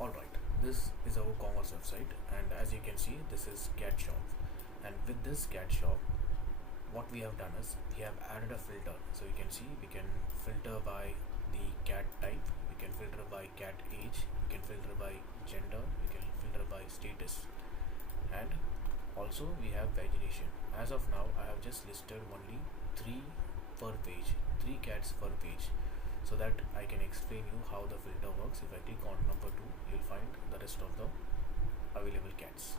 Alright, this is our Woocommerce website, and as you can see, this is cat shop. And with this cat shop, what we have done is we have added a filter. So you can see we can filter by the cat type, we can filter by cat age, we can filter by gender, we can filter by status, and also we have pagination. As of now, I have just listed only three per page, three cats per page, so that I can explain you how the filter works. If I click on number 2, you'll find the rest of the available cats.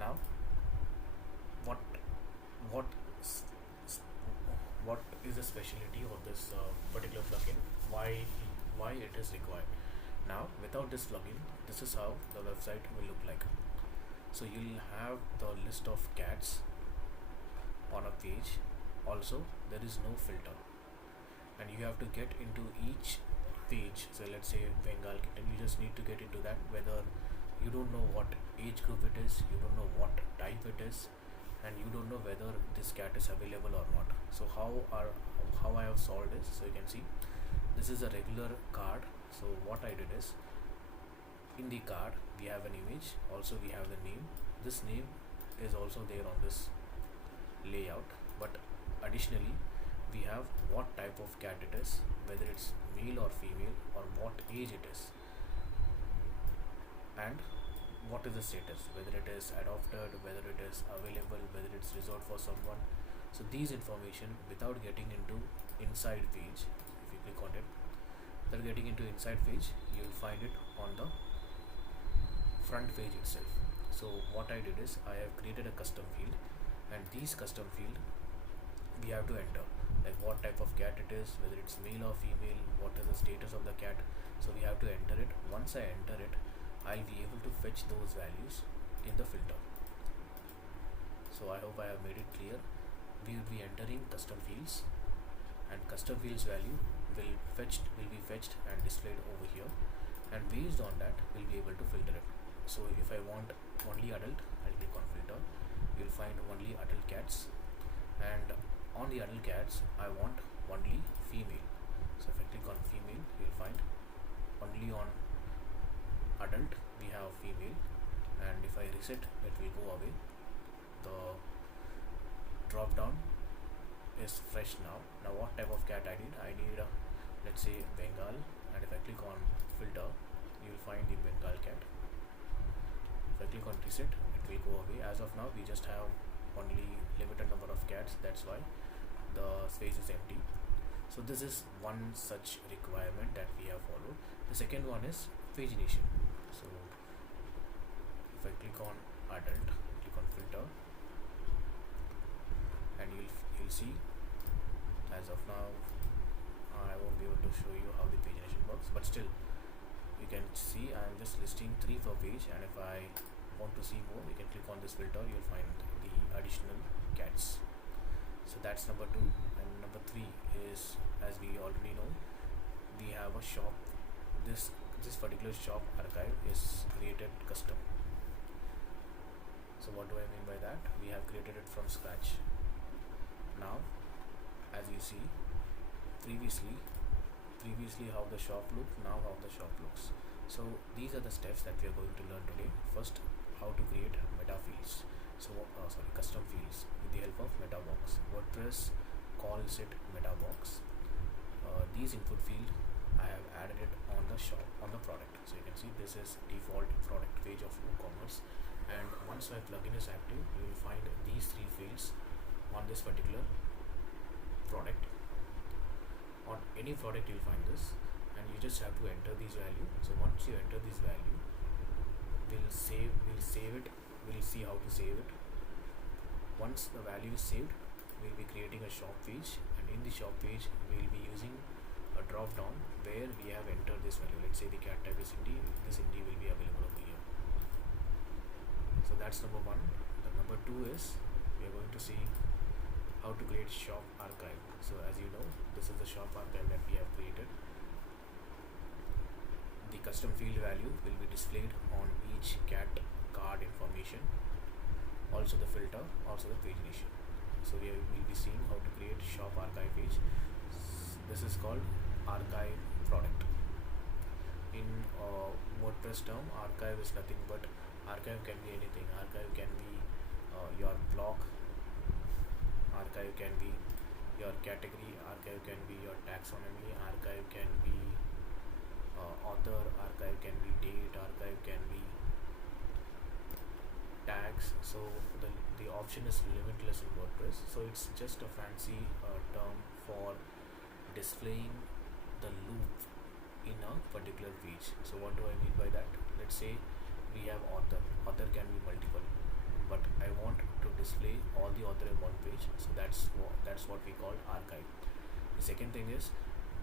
Now, what what s- s- what is the specialty of this particular plugin? Why it is required? Now, without this plugin, this is how the website will look like. So you'll have the list of cats on a page. Also, there is no filter, and you have to get into each page. So let's say Bengal kitten, you just need to get into that, whether you don't know what age group it is, you don't know what type it is, and you don't know whether this cat is available or not. So how I have solved this, so you can see this is a regular card. So what I did is, in the card we have an image, also we have the name. This name is also there on this layout, but additionally we have what type of cat it is, whether it's male or female, or what age it is, and what is the status, whether it is adopted, whether it is available, whether it's reserved for someone. So these information, without getting into inside page, if you click on it, without getting into inside page, you'll find it on the front page itself. So what I did is I have created a custom field, and these custom field we have to enter, like what type of cat it is, whether it's male or female, what is the status of the cat. So we have to enter it. Once I enter it, I'll be able to fetch those values in the filter. So I hope I have made it clear. We will be entering custom fields, and custom fields value will be fetched and displayed over here, and based on that we'll be able to filter it. So if I want only adult, I'll click on filter. You'll find only adult cats, and on the adult cats I want only female. So if I click on female, you'll find only on adult we have female, and if I reset, it will go away. The drop down is fresh now. Now what type of cat I need a, let's say Bengal, and if I click on filter, you'll find the Bengal cat. If I click on reset, it will go away. As of now, we just have only limited number of cats, that's why the space is empty. So this is one such requirement that we have followed. The second one is pagination. So if I click on adult, click on filter, and you'll see, as of now I won't be able to show you how the pagination works, but still you can see I'm just listing 3 per page, and if I want to see more, you can click on this filter, you'll find the additional cats. So that's number 2. And number 3 is, as we already know, we have a shop. This particular shop archive is created custom. So what do I mean by that? We have created it from scratch. Now, as you see, previously how the shop looked, now how the shop looks. So these are the steps that we are going to learn today. First, how to create meta fields. So custom fields with the help of meta box. WordPress calls it meta box. These input field, I have added it on the shop, on the product. So you can see this is default product page of Woocommerce, and once my plugin is active, you will find these 3 fields on this particular product. On any product you'll find this, and you just have to enter these value. So once you enter this value, we'll save it. We'll see how to save it. Once the value is saved, we'll be creating a shop page, and in the shop page we'll be using a drop down where we have entered this value. Let's say the cat type is Indie, this Indie will be available over here. So that's number 1. The number 2 is we are going to see how to create shop archive. So as you know, this is the shop archive that we have created. The custom field value will be displayed on each cat card information, also the filter, also the pagination. So we will be seeing how to create shop archive page. This is called archive product. In WordPress term, archive is nothing but archive can be anything. Archive can be your blog, archive can be your category, archive can be your taxonomy, archive can be author, archive can be date, archive can be tags. So the option is limitless in WordPress. So it's just a fancy term for displaying the loop in a particular page. So what do I mean by that? Let's say we have author. Author can be multiple, but I want to display all the author in one page. So that's what we call archive. The second thing is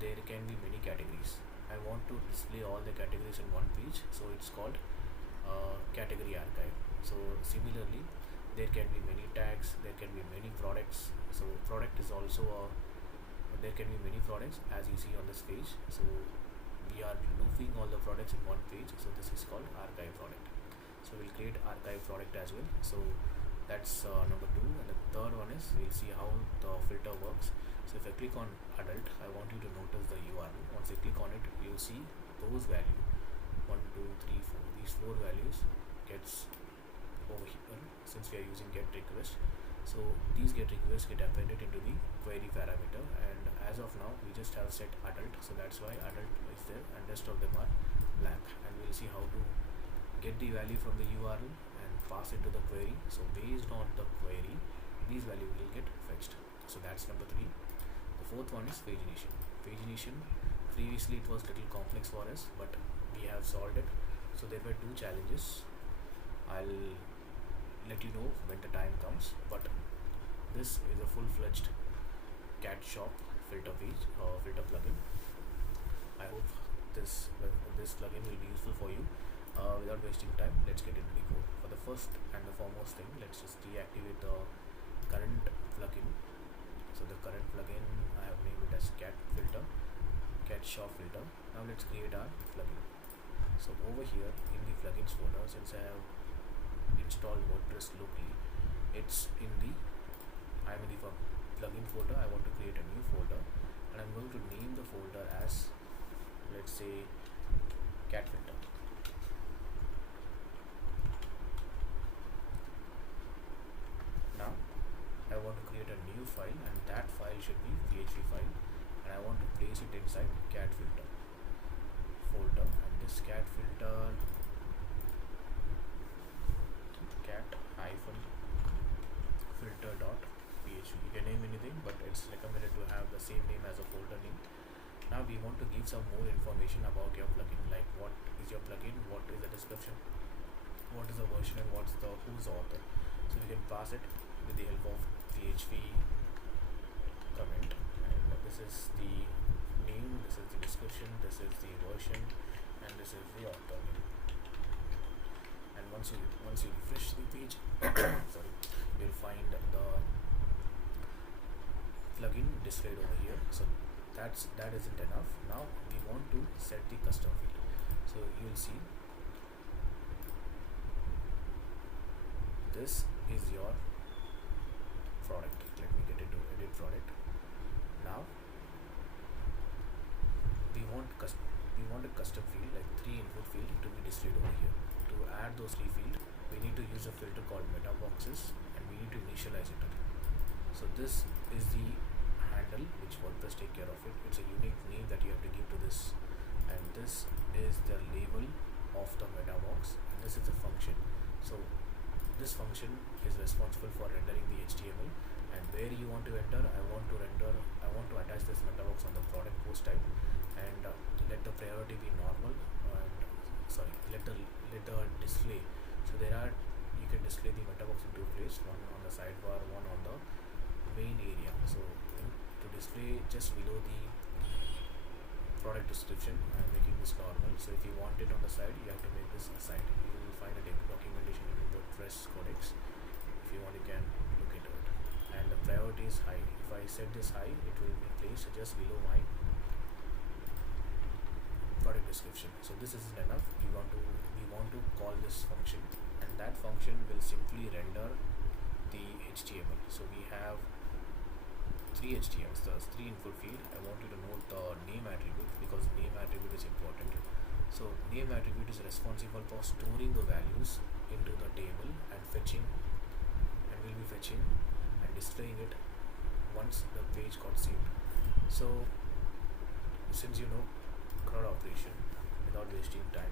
there can be many categories. I want to display all the categories in one page. So it's called category archive. So similarly, there can be many tags. There can be many products. So product is also there can be many products as you see on this page. So we are looping all the products in one page. So this is called archive product. So we'll create archive product as well. So that's number 2. And the third one is we'll see how the filter works. So if I click on adult, I want you to notice the URL. Once I click on it, you'll see those values 1, 2, 3, 4. These 4 values gets over here since we are using get request. So these get requests get appended into the query parameter, and as of now we just have set adult, so that's why adult is there and rest of them are blank. And we'll see how to get the value from the URL and pass it to the query. So based on the query, these values will get fetched. So that's number 3. The fourth one is pagination. Pagination, previously it was little complex for us, but we have solved it. So there were 2 challenges. I'll let you know when the time comes, but this is a full-fledged cat shop filter page or filter plugin. I hope this plugin will be useful for you. Without wasting time, let's get into the code. For the first and the foremost thing, let's just deactivate the current plugin. So the current plugin, I have named it as cat shop filter. Now let's create our plugin. So over here in the plugins folder, since I have installed WordPress locally, I'm in the plugin folder. I want to create a new folder, and I'm going to name the folder as, let's say, cat filter. Now I want to create a new file, and that file should be PHP file, and I want to place it inside cat filter folder. And this cat filter cat-filter.php. You can name anything, but it's recommended to have the same name as a folder name. Now we want to give some more information about your plugin, like what is your plugin, what is the description, what is the version, and who's the author. So we can pass it with the help of PHP comment, and this is the name, this is the description, this is the version, and this is the author name. And once you refresh the page, sorry, you'll find the plugin displayed over here. So that isn't enough. Now we want to set the custom field. So you'll see this is your product. Let me get into edit product. Now we want a custom field, like 3 input field, to be displayed over here. To add those 3 fields, we need to use a filter called meta boxes, and we need to initialize it. So this is the handle which WordPress take care of it. It's a unique name that you have to give to this, and this is the label of the meta box, and this is the function. So this function is responsible for rendering the HTML, and where you want to enter, I want to attach this meta box on the product post type, and let the priority be normal, and let the display. So you can display the meta box in 2 places, one on the sidebar, one on the main area. So to display just below the product description, I'm making this normal. So if you want it on the side, you have to make this aside. You will find a documentation in the WordPress codex. If you want, you can look into it. And the priority is high. If I set this high, it will be placed just below my product description. So this isn't enough. We want to call this function, and that function will simply render the HTML. So we have 3 HTMLs, there's 3 input field. I want you to note the name attribute, because name attribute is important. So name attribute is responsible for storing the values into the table and fetching, and will be fetching and displaying it once the page got saved. So since you know CRUD operation, without wasting time,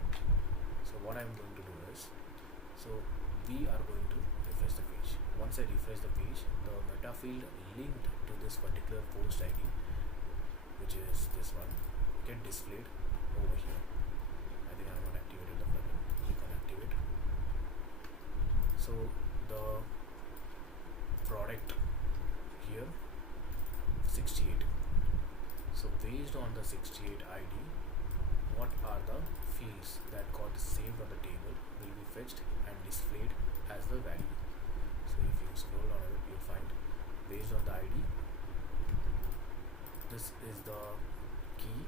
so what I'm going to do is, so we are going to refresh the page. Once I refresh the page, the meta field linked to this particular post ID, which is this one, get displayed over here. I think I have not activated the plugin. Click on activate. So the product here 68. So based on the 68 ID, what are the fields that got saved on the table will be fetched and displayed as the value. So if you scroll down a bit, you'll find based on the ID, this is the key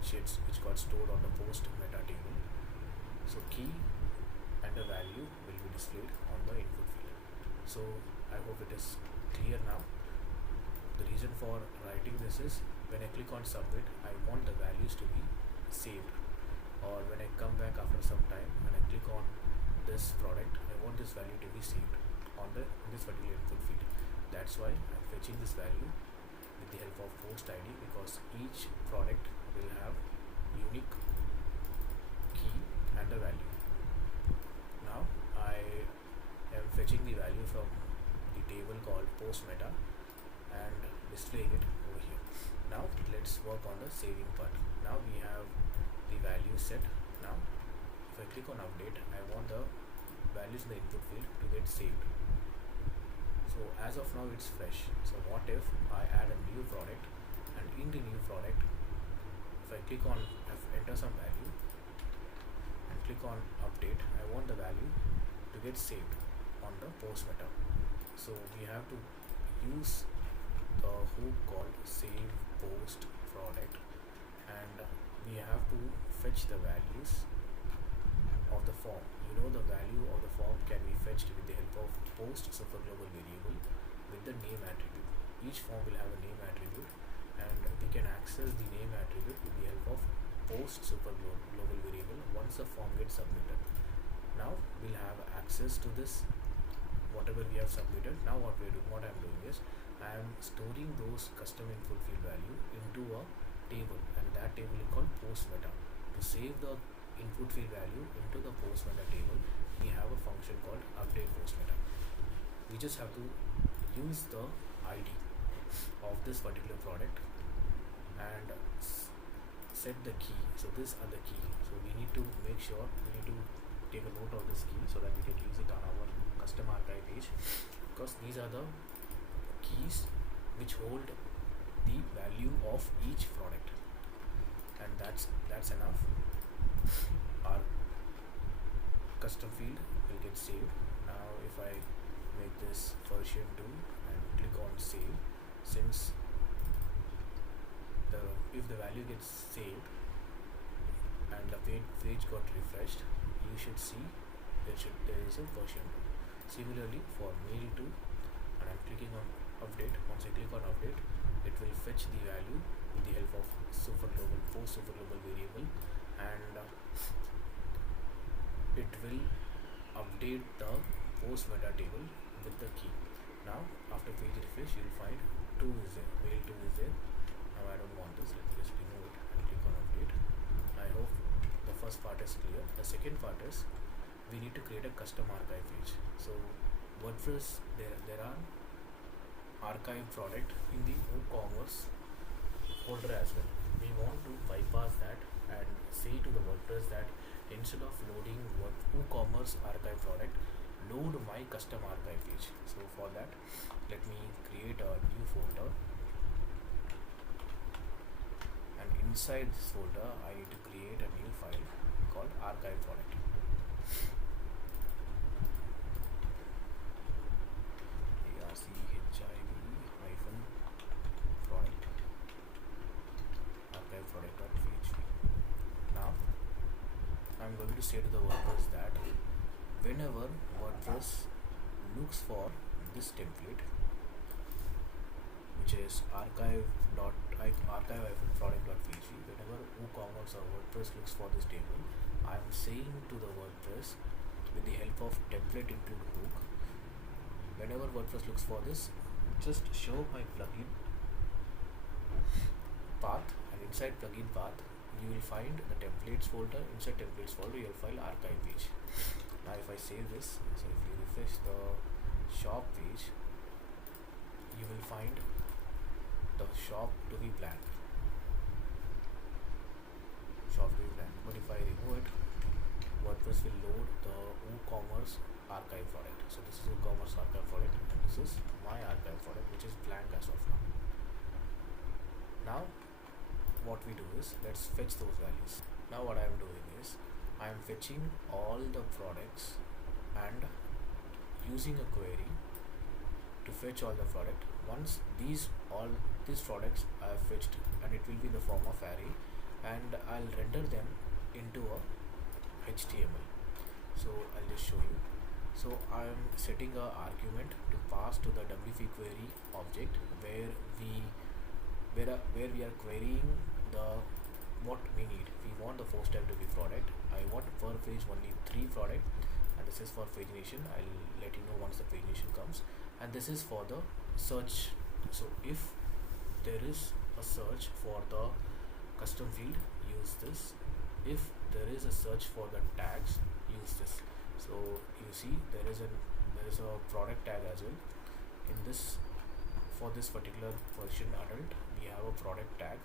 which got stored on the post meta table. So key and the value will be displayed on the input field. So I hope it is clear now. The reason for writing this is, when I click on submit, I want the values to be saved, or when I come back after some time and I click on this product, I want this value to be saved on this particular input field. That's why I'm fetching this value with the help of post ID, because each product will have unique key and a value. Now I am fetching the value from the table called post meta and displaying it over here. Now let's work on the saving part. Now we have the value set. Now if I click on update, I want the values in the input field to get saved. So as of now it's fresh. So what if I add a new product, and in the new product, if I click on enter some value and click on update, I want the value to get saved on the post meta. So we have to use the hook called save post product, and we have to fetch the values of the form. You know, the value of the form can be fetched with the help of post superglobal variable with the name attribute. Each form will have a name attribute, and we can access the name attribute with the help of post superglobal variable once the form gets submitted. Now we'll have access to this whatever we have submitted. Now what I'm doing is, I am storing those custom input field value into a table, and that table is called post meta. To save the input field value into the post meta table, we have a function called update post meta. We just have to use the ID of this particular product and set the key. So these are the key. So we need to make sure, we need to take a note of this key so that we can use it on our custom archive page, because these are the keys which hold the value of each product, and that's enough. Our custom field will get saved. Now if I make this version 2 and click on save, since if the value gets saved and the page got refreshed, you should see there is a version 2. Similarly for mail 2, and I'm clicking on update. Once I click on update, it will fetch the value with the help of post superglobal variable, and it will update the post meta table with the key. Now after page refresh, you'll find 2 is there, mail 2 is there. Now I don't want this, let me just remove it and click on update. I hope the first part is clear. The second part is, we need to create a custom archive page. So WordPress, there are archive product in the Woocommerce folder as well. We want to bypass that and say to the WordPress that instead of loading Woocommerce archive product, load my custom archive page. So for that, let me create a new folder, and inside this folder I need to create a new file called archive product. Product archive product.php. Now I'm going to say to the WordPress that whenever WordPress looks for this template, which is archive.php, like archive-product.php, whenever WooCommerce or WordPress looks for this table, I'm saying to the WordPress with the help of template include hook, whenever WordPress looks for this, just show my plugin path, and inside plugin path you will find the templates folder. Inside templates folder you will find archive page. Now if I save this, so if you refresh the shop page, you will find the shop to be blank. But if I remove it, WordPress will load the WooCommerce archive product. So this is WooCommerce archive product, and this is my archive product, which is blank as of now. Now what we do is, let's fetch those values. Now what I am doing is, I am fetching all the products and using a query to fetch all the product. Once all these products I have fetched, and it will be in the form of array, and I'll render them into a HTML. So I'll just show you. So I'm setting a argument to pass to the WP query object, where we are querying what we need. We want the first type to be product. I want per page only 3 product, and this is for pagination. I'll let you know once the pagination comes. And this is for the search. So if there is a search for the custom field, use this. If there is a search for the tags, use this. So you see there is a product tag as well. In this, for this particular version adult, we have a product tag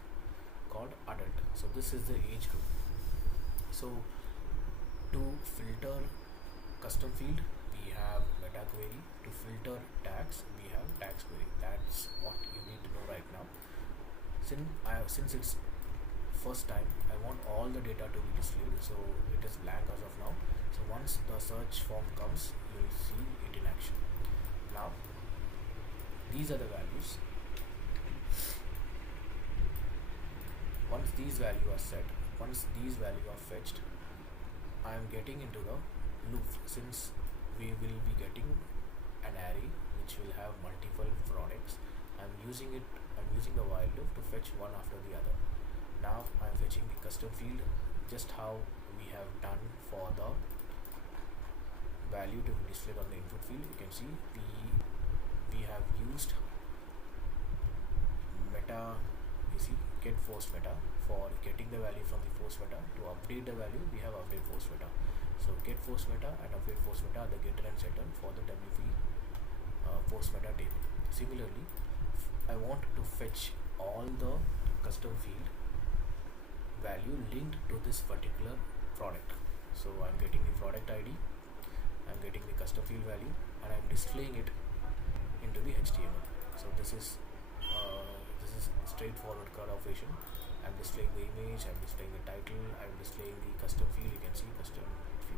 called adult. So this is the age group. So to filter custom field, we have meta query. To filter tags, we have tags query. That's what you need to know right now. Since it's first time, I want all the data to be displayed, so it is blank as of now. So once the search form comes, you will see it in action. Now these are the values. Once these values are set, once these values are fetched, I am getting into the loop. Since we will be getting an array which will have multiple products, I'm using the while loop to fetch one after the other. Now I'm fetching the custom field, just how we have done for the value to be displayed on the input field. You can see we have used meta, you see, get post meta for getting the value from the post meta. To update the value, we have update post meta. So get post meta and update post meta are the getter and setter for the WP post meta table. Similarly, I want to fetch all the custom field value linked to this particular product. So I'm getting the product ID, I'm getting the custom field value, and I'm displaying it into the HTML. So this is straightforward code operation. I'm displaying the image, I'm displaying the title, I'm displaying the custom field. You can see custom.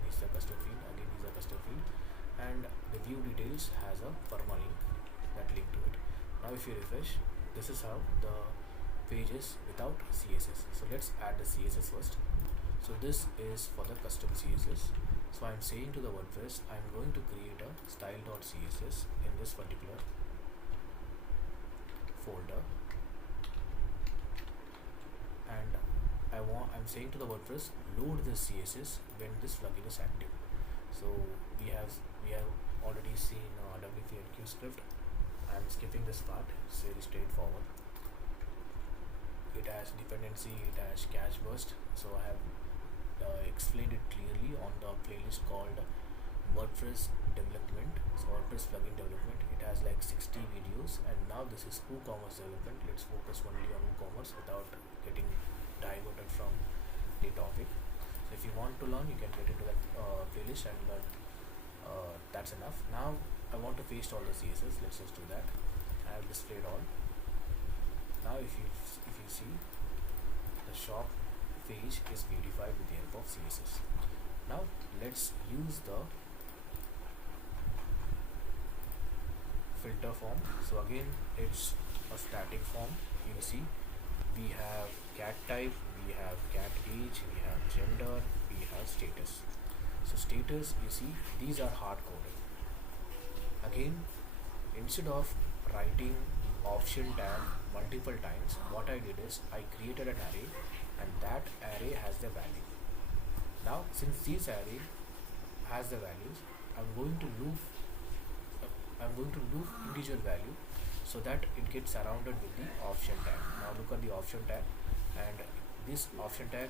This is the custom field. Again, these are custom field, and the view details has a permalink that link to it. Now if you refresh, this is how the page is without CSS. So let's add the CSS first. So this is for the custom CSS. So I'm saying to the WordPress, I'm going to create a style.css in this particular folder, and I'm saying to the WordPress, load this CSS when this plugin is active. So we have already seen WP and Q script. I'm skipping this part. It's very straightforward. It has dependency, it has cache burst. So I have explained it clearly on the playlist called WordPress development. So WordPress plugin development. It has like 60 videos, and now this is WooCommerce development. Let's focus only on WooCommerce without getting diverted from the topic. So if you want to learn, you can get into that playlist and learn. That's enough. Now I want to paste all the CSS. Let's just do that. I have displayed all. Now if you see, the shop page is beautified with the help of CSS. Now let's use the filter form. So again, it's a static form. You see, we have cat type, we have cat age, we have gender, we have status. So status, you see, these are hard coded. Again, instead of writing option tag multiple times, what I did is I created an array, and that array has the value. Now since this array has the values, I'm going to loop individual value so that it gets surrounded with the option tag. Now look at the option tag, and this option tag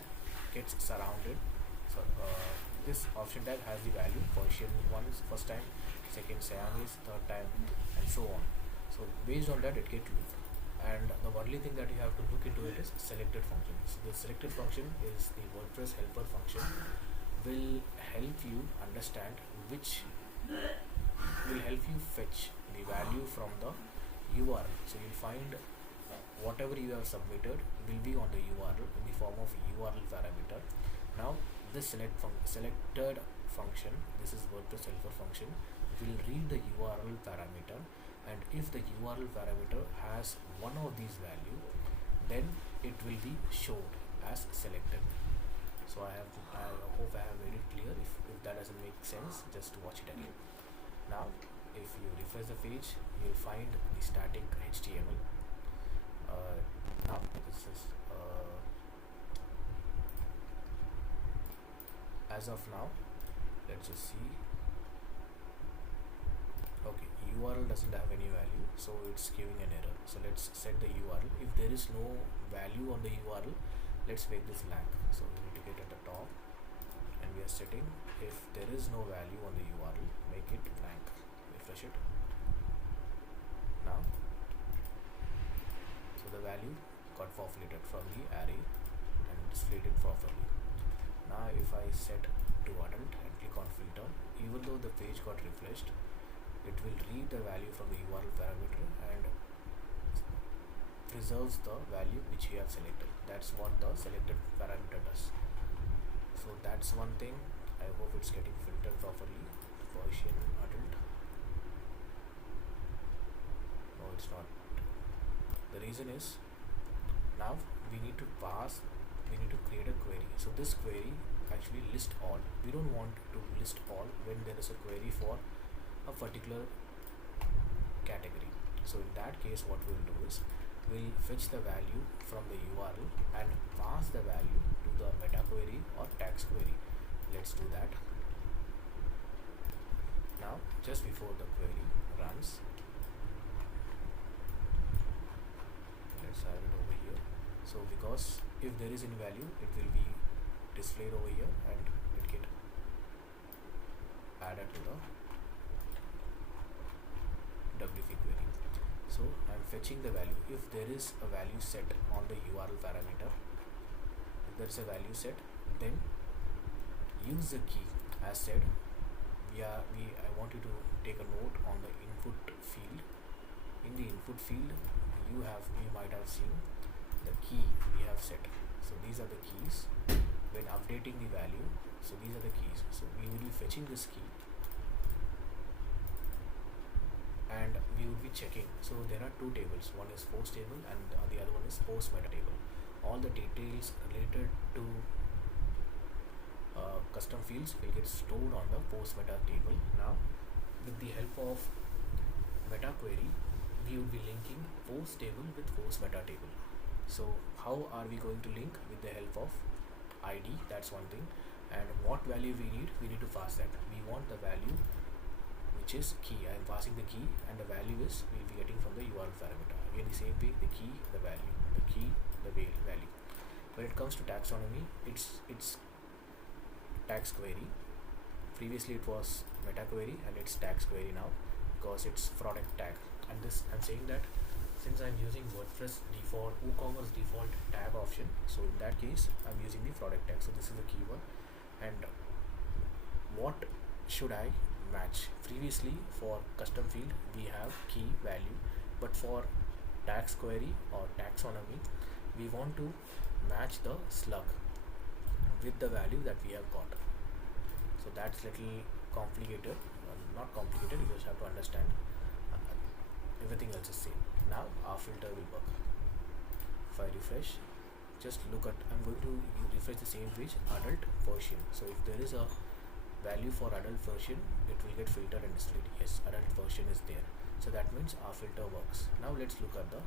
gets surrounded. So this option tag has the value Persian once first time, second Siamese, third time, and so on. So based on that it gets looped. And the only thing that you have to look into it is selected function. So the selected function is the WordPress helper function, will help you understand which will help you fetch the value from the URL. So you'll find whatever you have submitted will be on the URL in the form of URL parameter. Now this selected function, this is WordPress helper function, will read the URL parameter, and if the URL parameter has one of these value, then it will be showed as selected. So I hope I have made it clear. If that doesn't make sense, just watch it again. Now if you refresh the page, you'll find the static HTML. Now this is as of now, let's just see. Okay, URL doesn't have any value, so it's giving an error. So let's set the URL. If there is no value on the URL, let's make this blank. So we need to get at the top, and we are setting if there is no value on the URL, make it blank. Refresh it. Now, so the value got populated from the array and displayed it properly. Now if I set to adult and click on filter, even though the page got refreshed, it will read the value from the URL parameter and preserves the value which you have selected. That's what the selected parameter does. So that's one thing. I hope it's getting filtered properly. Persian adult. No, it's not. The reason is, now we need to create a query. So this query actually list all. We don't want to list all when there is a query for a particular category. So in that case, what we'll do is we'll fetch the value from the URL and pass the value to the meta query or tax query. Let's do that. Now just before the query runs, let's have it over here. So because if there is any value, it will be displayed over here and it get added to the WP query. So I'm fetching the value. If there is a value set on the URL parameter, if there's a value set, then use the key. As said, I want you to take a note on the input field. In the input field, you might have seen the key we have set. So these are the keys. When updating the value, so these are the keys. So we will be fetching this key and we will be checking. So there are two tables. One is post table and the other one is post meta table. All the details related to custom fields will get stored on the post meta table. Now with the help of meta query, we will be linking post table with post meta table. So how are we going to link? With the help of ID, that's one thing. And what value we need to pass that. We want the value which is key. I am passing the key, and the value is we'll be getting from the URL parameter. Again the same way, the key, the value, the key, the value. When it comes to taxonomy, it's tax query. Previously it was meta query and it's tax query now because it's product tag. And this I'm saying that since I'm using WordPress default, Woocommerce default tag option, so in that case I'm using the product tag. So this is the keyword. And what should I match? Previously for custom field we have key value, but for tax query or taxonomy we want to match the slug with the value that we have got. So that's little complicated. Not complicated, you just have to understand. Everything else is same. Now our filter will work. If I refresh, just look at, I'm going to refresh the same page, adult version. So if there is a value for adult version, it will get filtered and displayed. Yes, adult version is there. So that means our filter works. Now let's look at the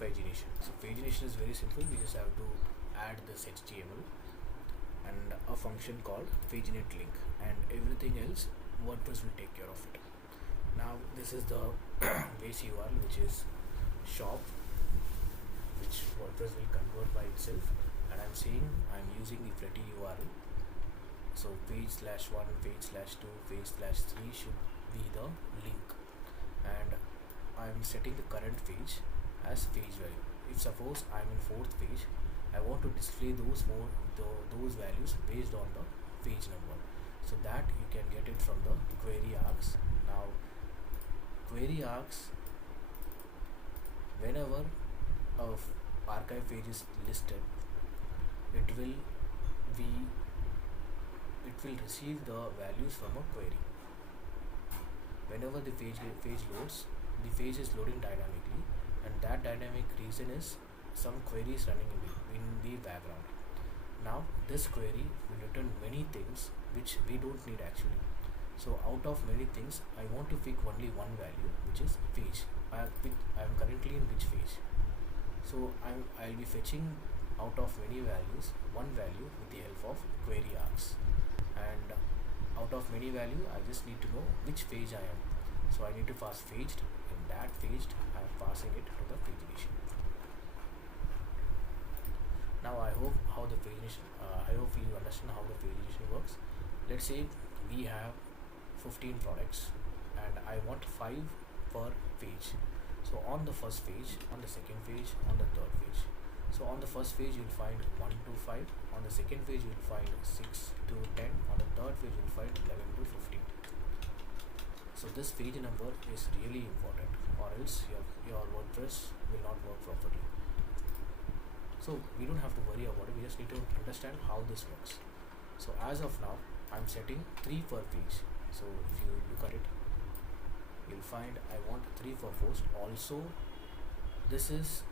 pagination. So pagination is very simple. We just have to add this HTML and a function called paginate link, and everything else WordPress will take care of it. Now this is the base URL, which is shop, which WordPress will convert by itself, and I'm saying I'm using the Fletty URL. So page/1, page/2, page/3 should be the link, and I'm setting the current page as page value. If suppose I'm in 4th page, I want to display those those values based on the page number, so that you can get it from the query args. Now query args, whenever a archive page is listed, it will be receive the values from a query. Whenever the page loads, the page is loading dynamically, and that dynamic reason is some queries running in the background. Now this query will return many things which we don't need actually. So out of many things, I want to pick only one value, which is page. I am currently in which page. So I'll be fetching out of many values one value with the help of query args, and out of many value I just need to know which page I am. So I need to pass paged. In that paged, I am passing it to the pagination. Now I hope you understand how the pagination works. Let's say we have 15 products and I want 5 per page. So on the first page, on the second page, on the third page. So on the first page you'll find 1 to 5, on the second page you'll find 6 to 10, on the third page you'll find 11 to 15. So this page number is really important, or else your WordPress will not work properly. So we don't have to worry about it, we just need to understand how this works. So as of now, I'm setting 3 per page. So if you look at it, you'll find I want 3 per post. Also, this is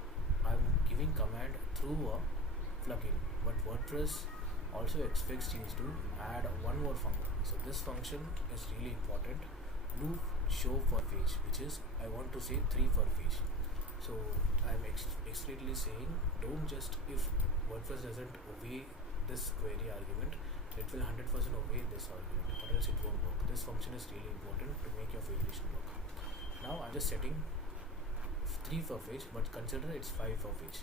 I'm giving command through a plugin, but WordPress also expects you to add one more function. So this function is really important. Do show per page, which is I want to say 3 per page. So I'm explicitly saying, don't just, if WordPress doesn't obey this query argument, it will 100% obey this argument, or else it won't work. This function is really important to make your pagination work. Now I'm just setting 3 per page, but consider it's 5 per page.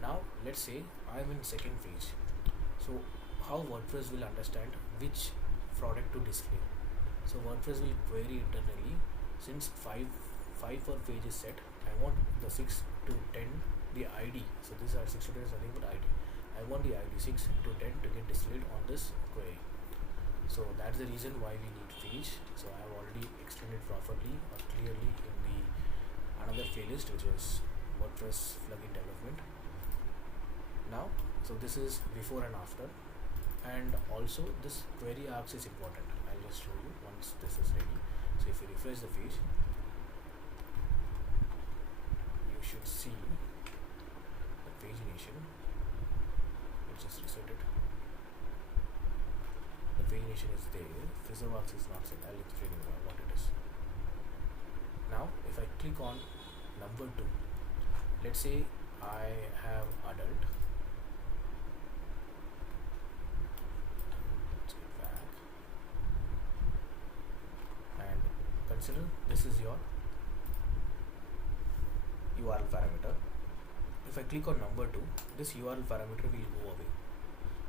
Now let's say I'm in second page. So how WordPress will understand which product to display? So WordPress will query internally, since 5 per page is set, I want the 6 to 10 the ID. So these are 6 to 10 is nothing but ID. I want the ID 6 to 10 to get displayed on this query. So that's the reason why we need page. So I have already explained it properly or clearly in the another playlist, which is WordPress plugin development. Now, so this is before and after, and also this query args is important. I'll just show you once this is ready. So if you refresh the page, you should see the pagination. Let's just reset it. The pagination is there. Fizzleworks is not set. I'll explain you what it is. Now if I click on number 2, let's say I have adult. Let's get back and consider this is your URL parameter. If I click on number 2, this URL parameter will go away.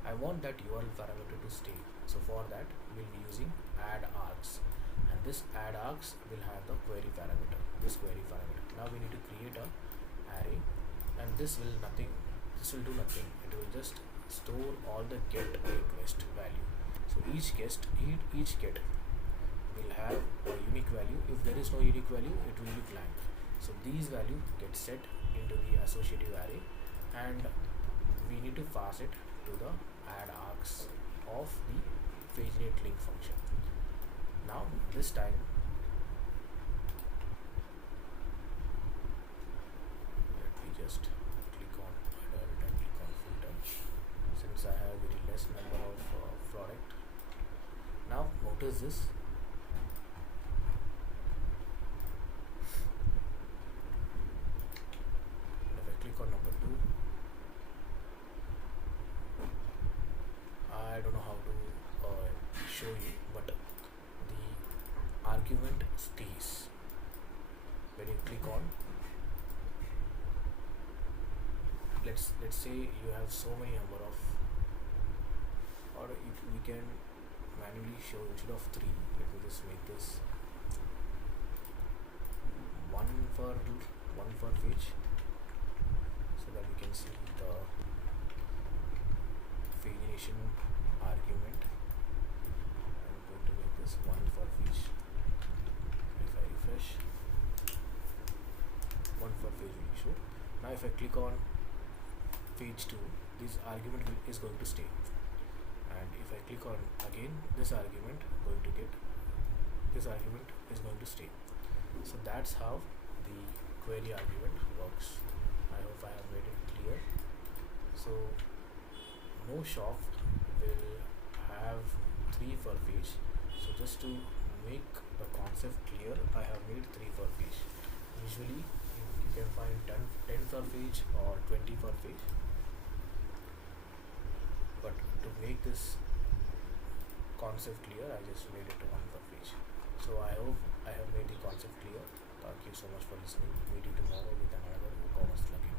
I want that URL parameter to stay. So for that we'll be using add args, and this add args will have the query parameter, this query parameter. Now we need to create a array, and this will do nothing. It will just store all the get request value. So each get will have a unique value. If there is no unique value, it will be blank. So these values get set into the associative array, and we need to pass it to the add args of the paginate link function. Now this time let me just click on adult and click on filter, since I have very less number of product. Now notice this. If I these. When you click on, let's say you have so many number of, or if we can manually show instead of 3, let me just make this one for page, so that we can see the pagination argument. I'm going to make this one for each. If I refresh, one for page will be shown. Now if I click on page 2, this argument is going to stay, and if I click on again, this argument is going to stay. So that's how the query argument works. I hope I have made it clear. So no shop will have 3 for page. So just to make the concept clear, I have made 3 for page. Usually you can find 10 for page or 20 for page, but to make this concept clear, I just made it 1 for page. So I hope I have made the concept clear. Thank you so much for listening. Meet you tomorrow with another WooCommerce plugin.